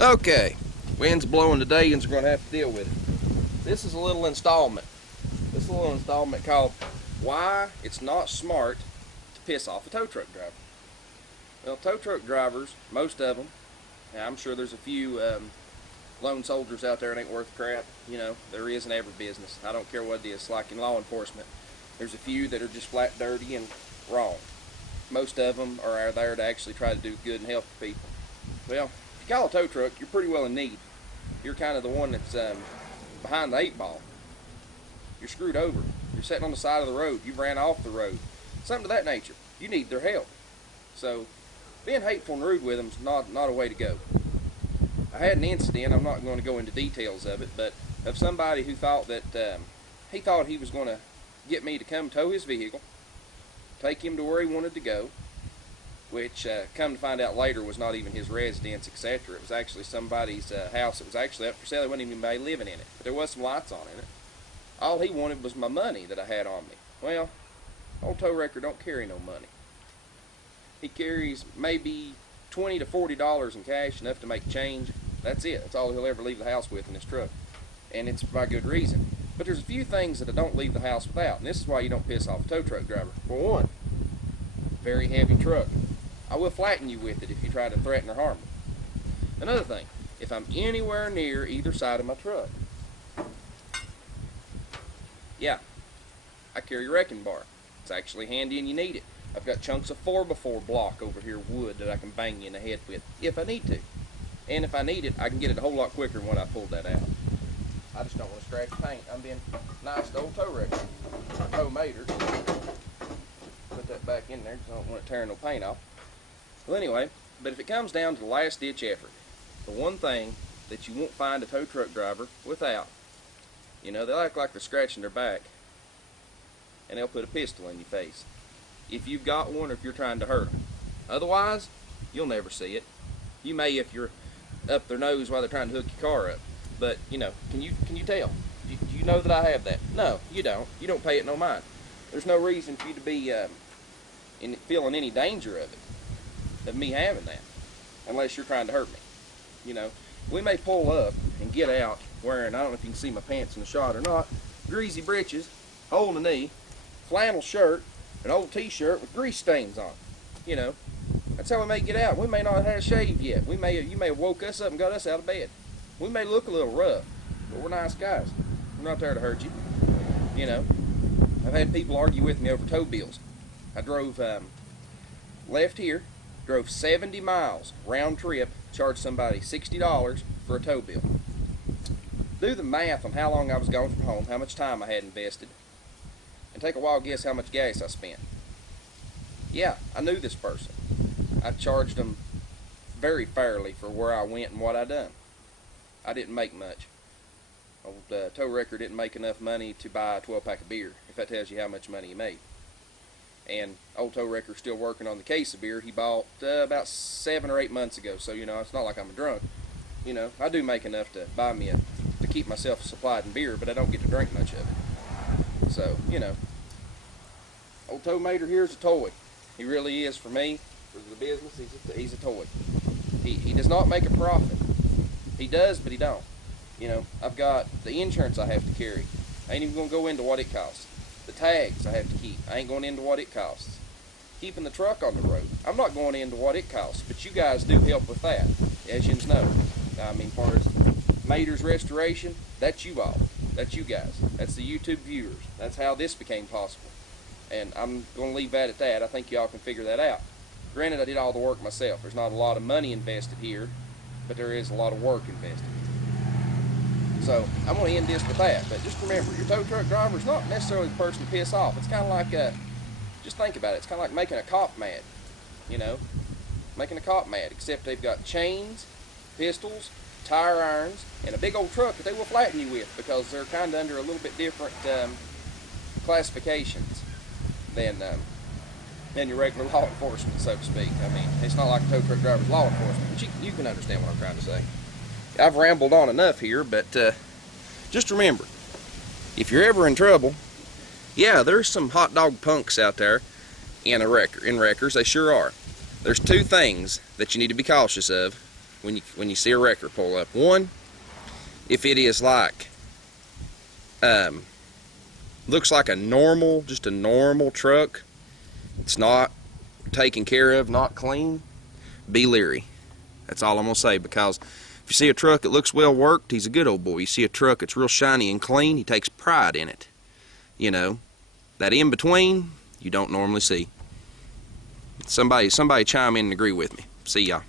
Okay, wind's blowing today and we're going to have to deal with it. This is a little installment. This is a little installment called Why It's Not Smart to Piss Off a Tow Truck Driver. Well, tow truck drivers, most of them, and I'm sure there's a few lone soldiers out there that ain't worth crap. You know, there is in every business. I don't care what it is, like in law enforcement. There's a few that are just flat dirty and wrong. Most of them are there to actually try to do good and help the people. Well, if you call a tow truck, you're pretty well in need. You're kind of the one that's behind the 8 ball. You're screwed over. You're sitting on the side of the road. You've ran off the road. Something to that nature. You need their help. So, being hateful and rude with them is not a way to go. I had an incident, I'm not going to go into details of it, but of somebody who thought that he thought he was going to get me to come tow his vehicle, take him to where he wanted to go, which come to find out later was not even his residence, etc. It was actually somebody's house that was actually up for sale. There wasn't even anybody living in it, but there was some lights on in it. All he wanted was my money that I had on me. Well, old tow wrecker don't carry no money. He carries maybe $20 to $40 in cash, enough to make change. That's it. That's all he'll ever leave the house with in his truck. And it's by good reason. But there's a few things that I don't leave the house without, and this is why you don't piss off a tow truck driver. For one, very heavy truck. I will flatten you with it if you try to threaten or harm me. Another thing, if I'm anywhere near either side of my truck, yeah, I carry a wrecking bar. It's actually handy and you need it. I've got chunks of 4x4 block over here, wood, that I can bang you in the head with if I need to. And if I need it, I can get it a whole lot quicker than when I pulled that out. I just don't want to scratch paint. I'm being nice to old tow wrecker. Tow mater. Put that back in there because I don't want it tearing no paint off. Well, anyway, but if it comes down to the last ditch effort, the one thing that you won't find a tow truck driver without, you know, they'll act like they're scratching their back and they'll put a pistol in your face. If you've got one or if you're trying to hurt them. Otherwise, you'll never see it. You may if you're up their nose while they're trying to hook your car up. But, you know, can you tell? Do you know that I have that? No, you don't. You don't pay it no mind. There's no reason for you to be feeling any danger of it, of me having that, unless you're trying to hurt me. You know, we may pull up and get out wearing, I don't know if you can see my pants in the shot or not, greasy breeches, hole in the knee, flannel shirt, an old t-shirt with grease stains on it. You know, that's how we may get out. We may not have had a shave yet. You may have woke us up and got us out of bed. We may look a little rough, but we're nice guys. We're not there to hurt you. You know, I've had people argue with me over tow bills. I drove, left here, drove 70 miles round trip, charged somebody $60 for a tow bill. Do the math on how long I was gone from home, how much time I had invested, and take a wild guess how much gas I spent. Yeah, I knew this person. I charged them very fairly for where I went and what I done. I didn't make much. Old tow wrecker didn't make enough money to buy a 12-pack of beer, if that tells you how much money he made. And old tow wrecker's still working on the case of beer he bought about 7 or 8 months ago. So, you know, it's not like I'm a drunk. You know, I do make enough to buy me to keep myself supplied in beer, but I don't get to drink much of it. So, you know, old tow mater here is a toy. He really is for me, for the business. He's a toy. He does not make a profit. He does, but he don't. You know, I've got the insurance I have to carry. I ain't even going to go into what it costs. The tags I have to keep. I ain't going into what it costs. Keeping the truck on the road. I'm not going into what it costs, but you guys do help with that, as you know. I mean, as far as Mater's restoration, that's you all. That's you guys. That's the YouTube viewers. That's how this became possible. And I'm going to leave that at that. I think y'all can figure that out. Granted, I did all the work myself. There's not a lot of money invested here, but there is a lot of work invested. So I'm going to end this with that. But just remember, your tow truck driver is not necessarily the person to piss off. It's kind of like, just think about it. It's kind of like making a cop mad. You know, making a cop mad, except they've got chains, pistols, tire irons, and a big old truck that they will flatten you with because they're kind of under a little bit different classifications than your regular law enforcement, so to speak. I mean, it's not like a tow truck driver's law enforcement, but you can understand what I'm trying to say. I've rambled on enough here, but just remember, if you're ever in trouble, yeah, there's some hot dog punks out there in wreckers. They sure are. There's two things that you need to be cautious of when you see a wrecker pull up. One, if it is like looks like just a normal truck, it's not taken care of, not clean, be leery. That's all I'm gonna say, because if you see a truck that looks well worked, he's a good old boy. You see a truck that's real shiny and clean, he takes pride in it. You know, that in between, you don't normally see. Somebody chime in and agree with me. See y'all.